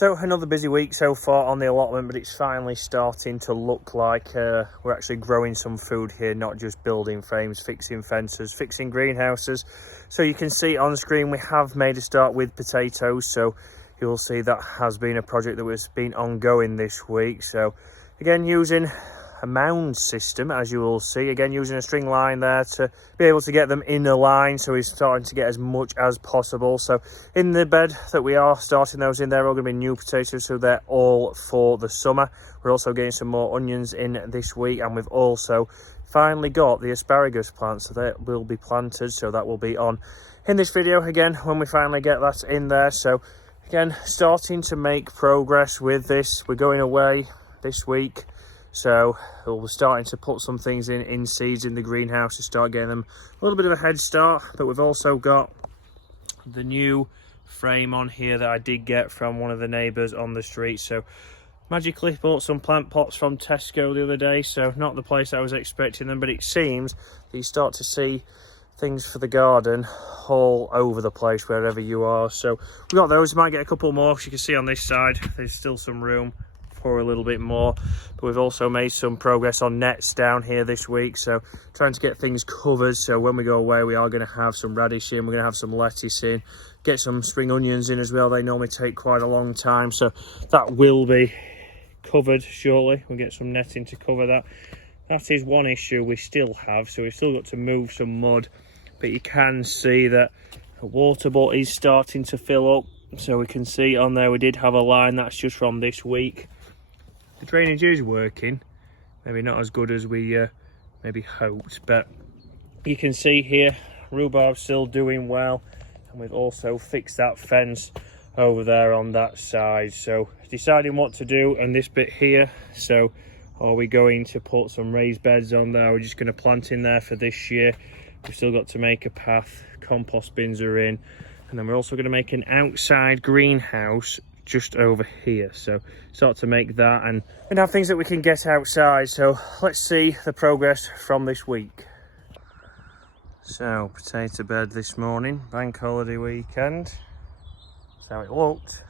So another busy week so far on the allotment, but it's finally starting to look like we're actually growing some food here, not just building frames, fixing fences, fixing greenhouses. So you can see on screen we have made a start with potatoes, so you'll see that has been a project that has been ongoing this week. So again, using a mound system, as you will see, again using a string line there to be able to get them in a line, so we're starting to get as much as possible. So in the bed that we are starting those in, they're all going to be new potatoes, so they're all for the summer. We're also getting some more onions in this week, and we've also finally got the asparagus plants, so they will be planted, so that will be on in this video again when we finally get that in there. So again, starting to make progress with this. We're going away this week, so we're starting to put some things in seeds in the greenhouse to start getting them a little bit of a head start. But we've also got the new frame on here that I did get from one of the neighbours on the street. So magically bought some plant pots from Tesco the other day, so not the place I was expecting them, but it seems that you start to see things for the garden all over the place wherever you are. So we got those. Might get a couple more. As you can see on this side, there's still some room for a little bit more, but we've also made some progress on nets down here this week, so trying to get things covered, so when we go away we are going to have some radish in, we're going to have some lettuce in, get some spring onions in as well. They normally take quite a long time, so that will be covered shortly. We'll get some netting to cover that. That is one issue we still have, so we've still got to move some mud, but you can see that the water butt is starting to fill up. So we can see on there we did have a line, that's just from this week. The drainage is working, maybe not as good as we maybe hoped, but you can see here rhubarb's still doing well, and we've also fixed that fence over there on that side. So deciding what to do on this bit here. So are we going to put some raised beds on there? We're just going to plant in there for this year. We've still got to make a path, compost bins are in, and then we're also going to make an outside greenhouse just over here, so start to make that and have things that we can get outside. So let's see the progress from this week. So potato bed this morning, bank holiday weekend, that's how it looked,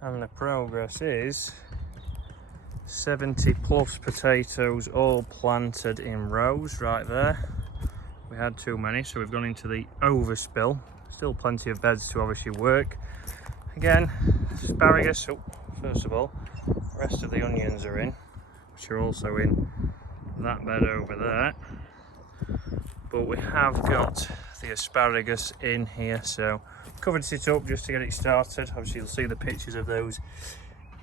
and the progress is 70 plus potatoes all planted in rows right there. We had too many, so we've gone into the overspill. Still plenty of beds to obviously work. Again, asparagus, oh, first of all, the rest of the onions are in, which are also in that bed over there. But we have got the asparagus in here, so covered it up just to get it started. Obviously you'll see the pictures of those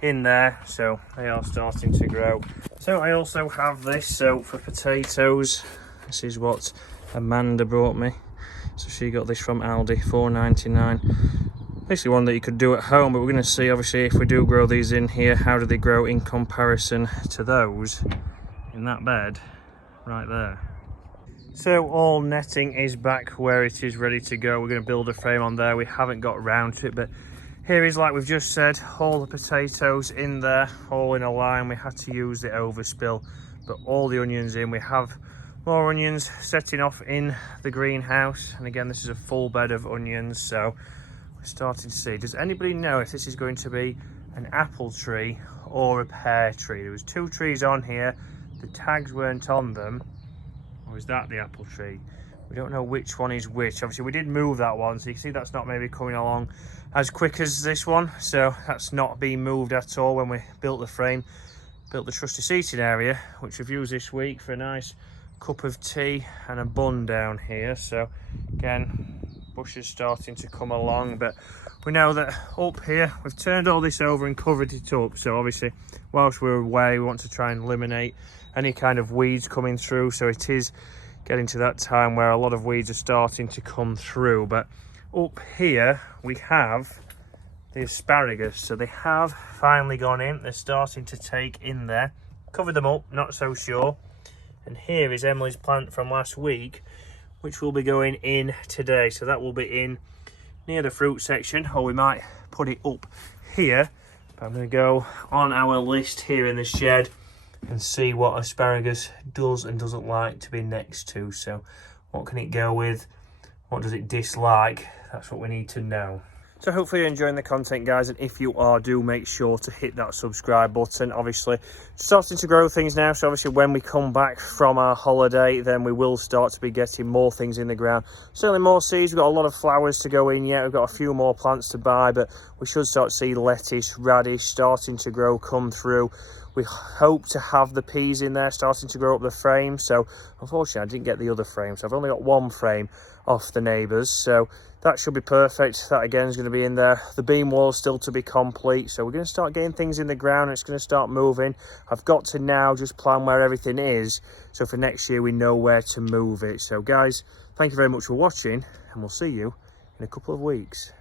in there, so they are starting to grow. So I also have this, so for potatoes, this is what Amanda brought me. So she got this from Aldi, £4.99. Basically one that you could do at home, but we're going to see obviously if we do grow these in here, how do they grow in comparison to those in that bed right there. So all netting is back where it is ready to go. We're going to build a frame on there. We haven't got round to it, but here is, like we've just said, all the potatoes in there, all in a line. We had to use the overspill, but all the onions in. We have more onions setting off in the greenhouse, and again this is a full bed of onions, so we're starting to see. Does anybody know if this is going to be an apple tree or a pear tree? There was two trees on here, the tags weren't on them, or is that the apple tree? We don't know which one is which. Obviously we did move that one, so you can see that's not maybe coming along as quick as this one, so that's not being moved at all. When we built the frame, built the trusty seating area, which we've used this week for a nice cup of tea and a bun down here. So again, bushes starting to come along, but we know that up here we've turned all this over and covered it up. So obviously whilst we're away we want to try and eliminate any kind of weeds coming through. So it is getting to that time where a lot of weeds are starting to come through. But up here we have the asparagus, so they have finally gone in. They're starting to take in there. Covered them up, not so sure. And here is Emily's plant from last week, which will be going in today. So that will be in near the fruit section, or we might put it up here. But I'm going to go on our list here in the shed and see what asparagus does and doesn't like to be next to. So what can it go with? What does it dislike? That's what we need to know. So hopefully you're enjoying the content, guys, and if you are, do make sure to hit that subscribe button. Obviously starting to grow things now, so obviously when we come back from our holiday, then we will start to be getting more things in the ground. Certainly more seeds. We've got a lot of flowers to go in yet. We've got a few more plants to buy, but we should start to see lettuce, radish starting to grow, come through. We hope to have the peas in there starting to grow up the frame. So unfortunately I didn't get the other frame, so I've only got one frame off the neighbours, so that should be perfect. That again is going to be in there. The beam wall still to be complete, so we're going to start getting things in the ground. It's going to start moving. I've got to now just plan where everything is, so for next year we know where to move it. So guys, thank you very much for watching, and we'll see you in a couple of weeks.